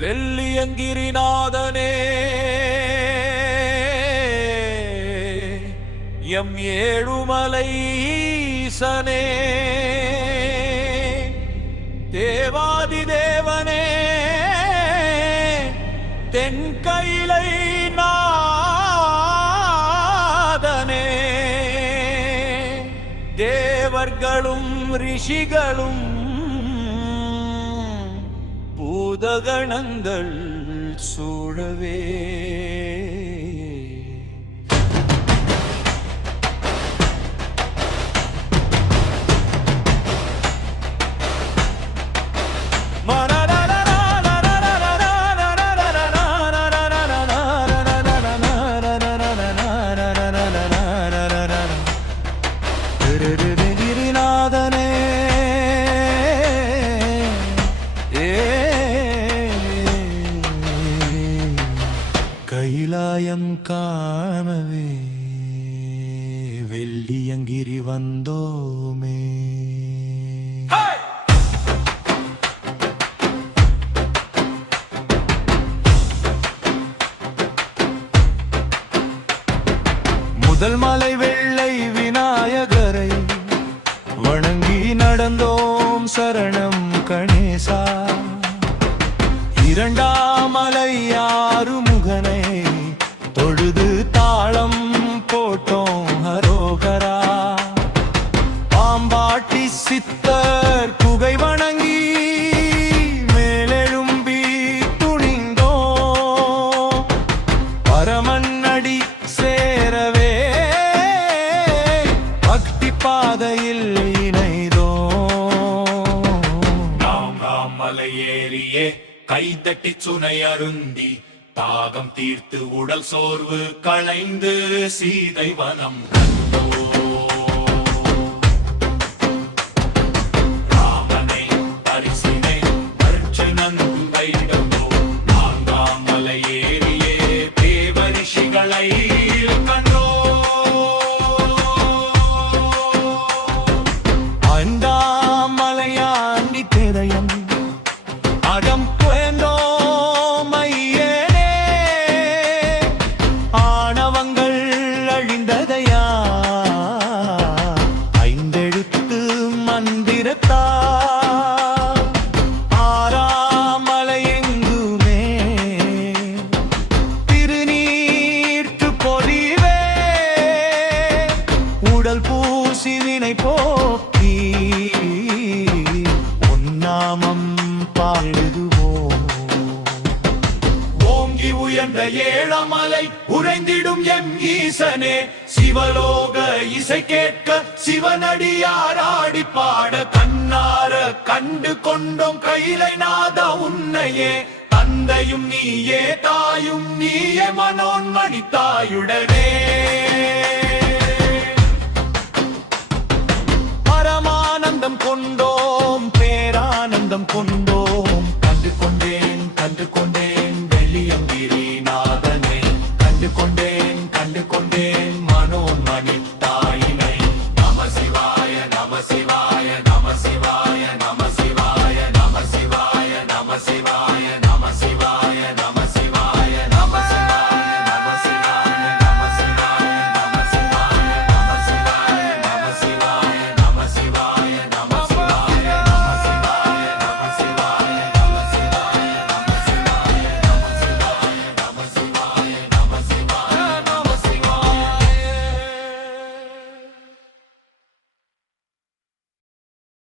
வெள்ளியங்கிரிநாதனே M Ezhumalai ஈசனே தேவாதி தேவனே தென்கைலை நாதனே தேவர்களும் ரிஷிகளும் பூதகணங்கள் சூழவே கைலாயம் காணவே வெள்ளியங்கிரி வந்தோமே. முதல் மலை வெள்ளை விநாயகரை வணங்கி நடந்தோம் சரணம் கணேசா. இரண்டாம் மலை ஆறுமுகனை தொழுது தாளம் போட்டோம் ஹரோகரா. பாம்பாட்டி சித்தர் குகை வணங்கி மேலெழும்பி துணிந்தோம் பரமன்னடி சேரவே பக்தி பாதையில் இணைதோம். நாம் மலையேறியே கைதட்டி சுனை அருந்தி தாகம் தீர்த்து உடல் சோர்வு களைந்து சீதை வனம் ராமனை பரிசினை அர்ச்சுனந்தைடமோ. நான்காம் மலையேறியே தேவரிஷிகளை கண்டோ. ஐந்தாம் மலையாண்டி தேதயம் அகம் புயந்தோம் ஐயனே. ஆணவங்கள் அழிந்ததையா ஐந்தெழுத்து மந்திரத்தா. ஆறாம் மலையெங்குமே திருநீர்த்து பொறிவே உடல் பூசி வினை போக்கி உன்னாமம் பாடுவோம். ஓங்கி உயர்ந்த ஏழமலை உறைந்திடும் எம் ஈசனே. சிவலோக இசை கேட்க சிவனடியாராடி பாட கண்ணார கண்டு கொண்டோம் கைலை நாத உன்னையே. தந்தையும் நீயே தாயும் நீயே மனோன்மணி தாயுடனே. பரமானந்தம் கொண்டோம் பேரானந்தம் கொண்டோம்